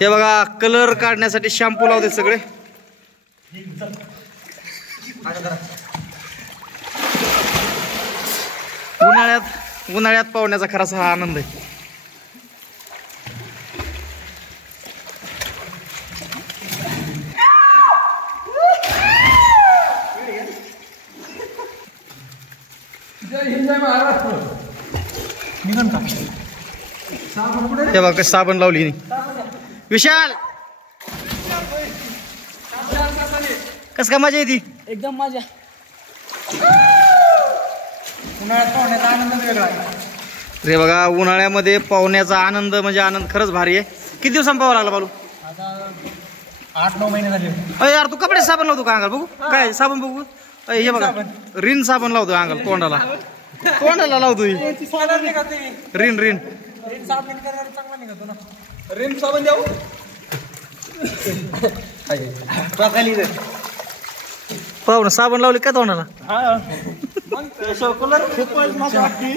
हे बघा कलर काढण्यासाठी शॅम्पू लावते सगळे. उन्हाळ्यात पावण्याचा खराच हा आनंद आहे. हे बघा साबण लावली विशाल. कस का मजा येते? एकदम मजा. उन्हाळ्यात पाहुण्याचा आनंद वेगळा. रे बघा उन्हाळ्यामध्ये पाहुण्याचा आनंद म्हणजे आनंद खरंच भारी आहे. किती दिवसांनी पाहावं लागला बालू? आता 8-9 महिने झाले. अरे यार तू कपडे साबण लावतो का अंगाला? बघू काय साबण बघू. हे बघा रिन साबण लावतो अंगाला, तोंडाला लावतो. रिन रिन साबण करायला चांगला निघतो ना. रिम साबण द्याऊ. पाहुणं साबण लावले का तोंडाला? कलर खूप मजा वाटते.